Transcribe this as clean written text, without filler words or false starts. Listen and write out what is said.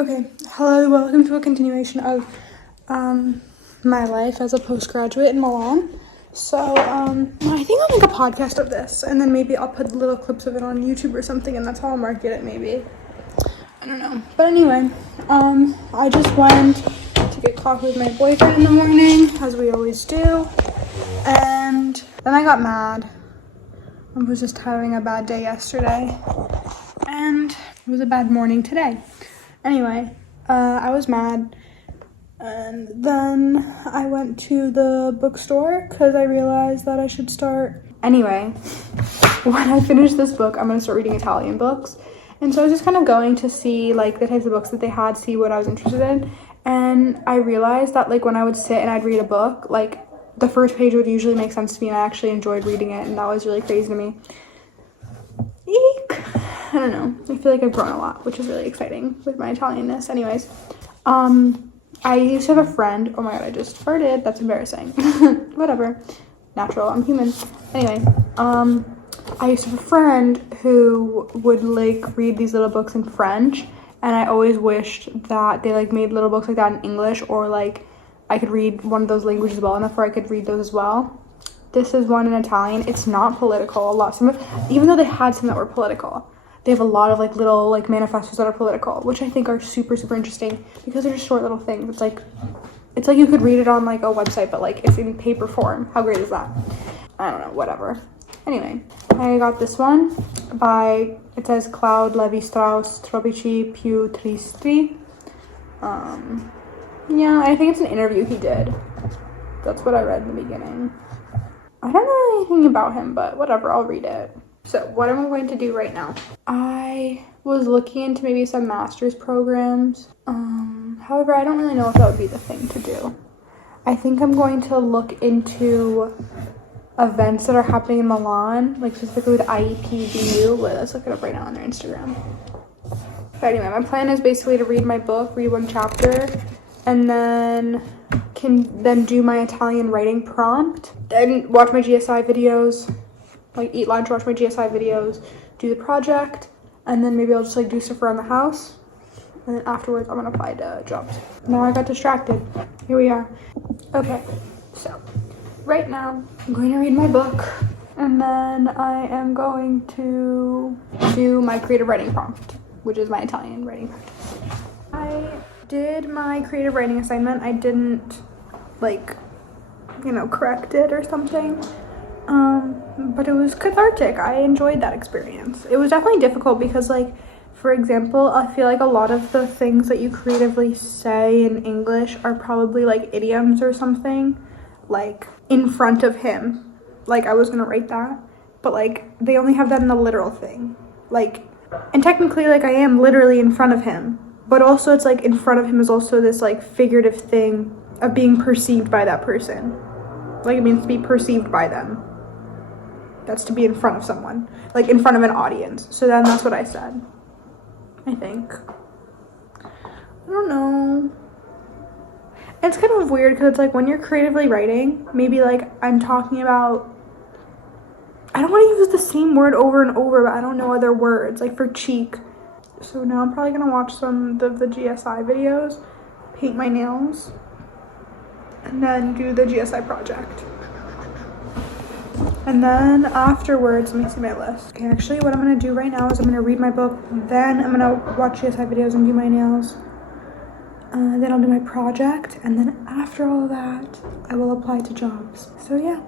Okay, hello, welcome to a continuation of my life as a postgraduate in Milan. So, I think I'll make a podcast of this, and then maybe I'll put little clips of it on YouTube or something, and that's how I'll market it, maybe. I don't know. But anyway, I just went to get coffee with my boyfriend in the morning, as we always do, and then I got mad. I was just having a bad day yesterday, and it was a bad morning today. Anyway, I was mad, and then I went to the bookstore because I realized that I should start. Anyway, when I finish this book, I'm going to start reading Italian books, and so I was just kind of going to see, like, the types of books that they had, see what I was interested in, and I realized that, like, when I would sit and I'd read a book, like, the first page would usually make sense to me, and I actually enjoyed reading it, and that was really crazy to me. Eek. I don't know. I feel like I've grown a lot, which is really exciting with my Italianness. Anyways, I used to have a friend. Oh my god, I just farted. That's embarrassing. Whatever. Natural. I'm human. Anyway, I used to have a friend who would, like, read these little books in French, and I always wished that they, like, made little books like that in English, or, like, I could read one of those languages well enough where I could read those as well. This is one in Italian. It's not political. Even though they had some that were political, they have a lot of, like, little, like, manifestos that are political, which I think are super, super interesting because they're just short little things. It's like you could read it on, like, a website, but, like, it's in paper form. How great is that? I don't know, whatever. Anyway, I got this one it says Claude Levi-Strauss, Tropici più tristi. Yeah, I think it's an interview he did. That's what I read in the beginning. I don't know anything about him, but whatever, I'll read it. So what am I going to do right now? I was looking into maybe some master's programs. However, I don't really know if that would be the thing to do. I think I'm going to look into events that are happening in Milan, like specifically with IEPBU. Wait, let's look it up right now on their Instagram. But anyway, my plan is basically to read my book, read one chapter, and then can do my Italian writing prompt, then watch my GSI videos, like eat lunch, watch my GSI videos, do the project, and then maybe I'll just, like, do stuff around the house, and then afterwards I'm gonna apply to jobs. Now I got distracted. Here we are. Okay, so right now I'm going to read my book, and then I am going to do my creative writing prompt, which is my Italian writing practice. I did my creative writing assignment. I didn't, like, correct it or something, but it was cathartic. I enjoyed that experience. It was definitely difficult because, like, for example, I feel like a lot of the things that you creatively say in English are probably, like, idioms or something, like, in front of him. Like, I was gonna write that, but, like, they only have that in the literal thing, like, and technically, like, I am literally in front of him, but also it's, like, in front of him is also this, like, figurative thing of being perceived by that person. Like, it means to be perceived by them. That's to be in front of someone, like, in front of an audience. So then that's what I said, I think. I don't know. It's kind of weird because it's like when you're creatively writing, maybe, like, I'm talking about, I don't want to use the same word over and over, but I don't know other words, like for cheek. So now I'm probably gonna watch some of the GSI videos, paint my nails, and then do the GSI project. And then afterwards, let me see my list. Okay, actually what I'm gonna do right now is I'm gonna read my book, then I'm gonna watch GSI videos and do my nails. Then I'll do my project, and then after all that, I will apply to jobs. So yeah.